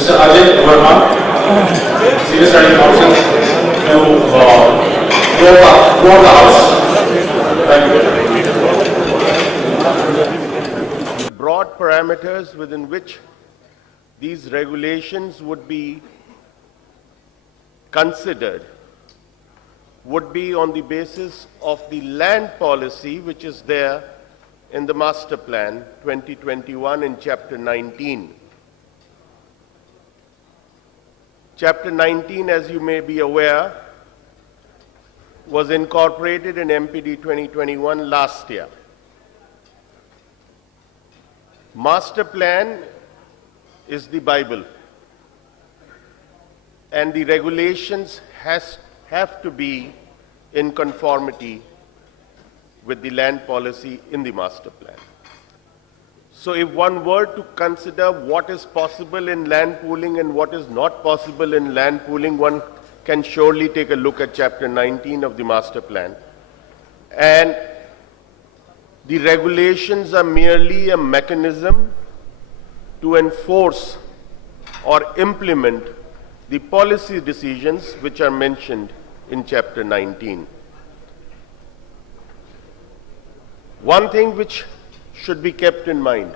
Mr. Ajay Verma, Senior Study Council, to floor the House. Thank you. Broad parameters within which these regulations would be considered would be on the basis of the land policy which is there in the Master Plan 2021 in Chapter 19. Chapter 19, as you may be aware, was incorporated in MPD 2021 last year. Master Plan is the Bible, and the regulations have to be in conformity with the land policy in the Master Plan. So if one were to consider what is possible in land pooling and what is not possible in land pooling, one can surely take a look at Chapter 19 of the Master Plan. And the regulations are merely a mechanism to enforce or implement the policy decisions which are mentioned in Chapter 19. One thing which should be kept in mind: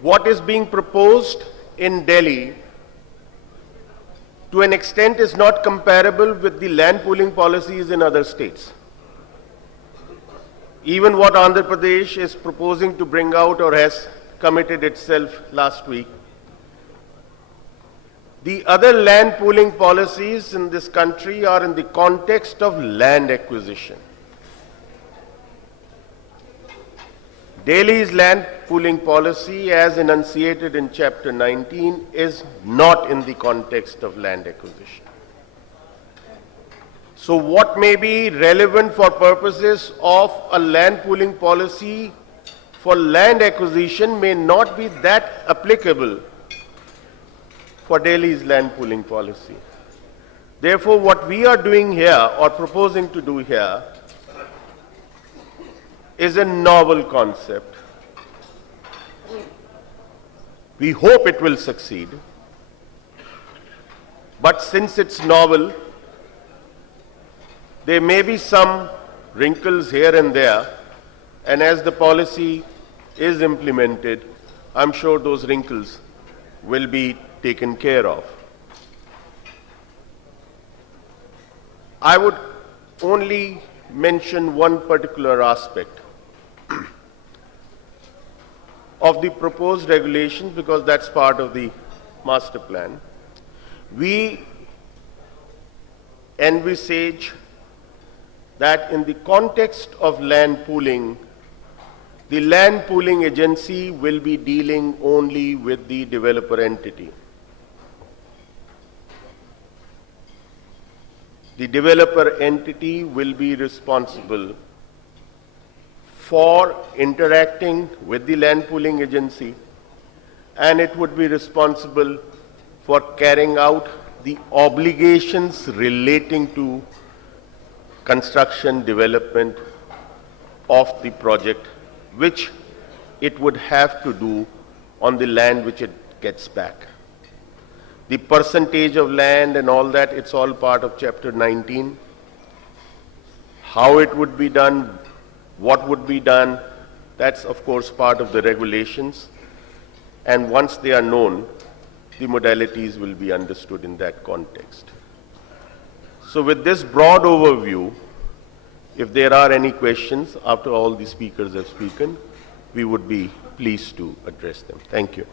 what is being proposed in Delhi to an extent is not comparable with the land pooling policies in other states. Even what Andhra Pradesh is proposing to bring out or has committed itself last week, the other land pooling policies in this country are in the context of land acquisition. Delhi's land pooling policy, as enunciated in Chapter 19, is not in the context of land acquisition. So what may be relevant for purposes of a land pooling policy for land acquisition may not be that applicable for Delhi's land pooling policy. Therefore, what we are doing here or proposing to do here is a novel concept. We hope it will succeed, but since it's novel, there may be some wrinkles here and there, and as the policy is implemented, I'm sure those wrinkles will be taken care of. I would only mention one particular aspect of the proposed regulations, because that's part of the Master Plan. We envisage that in the context of land pooling, the land pooling agency will be dealing only with the developer entity. The developer entity will be responsible for interacting with the land pooling agency, and it would be responsible for carrying out the obligations relating to construction development of the project, which it would have to do on the land which it gets back. The percentage of land and all that, it's all part of Chapter 19. How it would be done, what would be done, that's of course part of the regulations. And once they are known, the modalities will be understood in that context. So with this broad overview, if there are any questions after all the speakers have spoken, we would be pleased to address them. Thank you.